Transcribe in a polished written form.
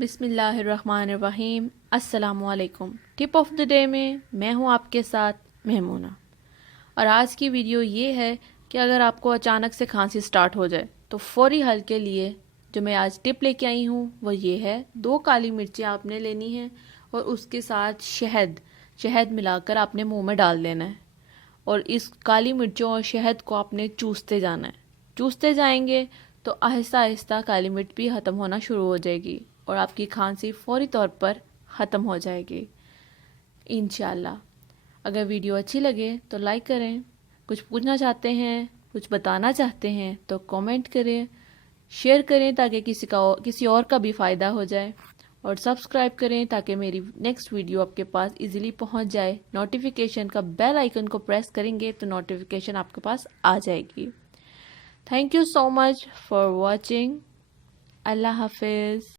बिस्मिल्लाहिर्रहमानिर्रहीम। अस्सलामुअलैकुम। Tip of the day में मैं हूं आपके साथ महमूना। और आज की वीडियो ये है कि अगर आपको अचानक से खांसी स्टार्ट हो जाए तो फौरी हल के लिए जो मैं आज टिप लेके आई हूँ वो ये है, 2 काली मिर्चें आपने लेनी हैं और उसके साथ शहद मिलाकर आपने मुंह में डाल देना है। और इस काली मिर्चों और शहद को आपने चूसते जाना है। चूसते जाएंगे तो आहिस्ता आहिस्ता काली मिर्च भी ख़त्म होना शुरू हो जाएगी और आपकी खांसी फौरी तौर पर ख़त्म हो जाएगी इंशाल्लाह। अगर वीडियो अच्छी लगे तो लाइक करें, कुछ पूछना चाहते हैं, कुछ बताना चाहते हैं तो कमेंट करें, शेयर करें ताकि किसी और का भी फ़ायदा हो जाए, और सब्सक्राइब करें ताकि मेरी नेक्स्ट वीडियो आपके पास इजीली पहुंच जाए। नोटिफिकेशन का बेल आइकन को प्रेस करेंगे तो नोटिफिकेशन आपके पास आ जाएगी। Thank you so much for watching. अल्लाह हाफिज़।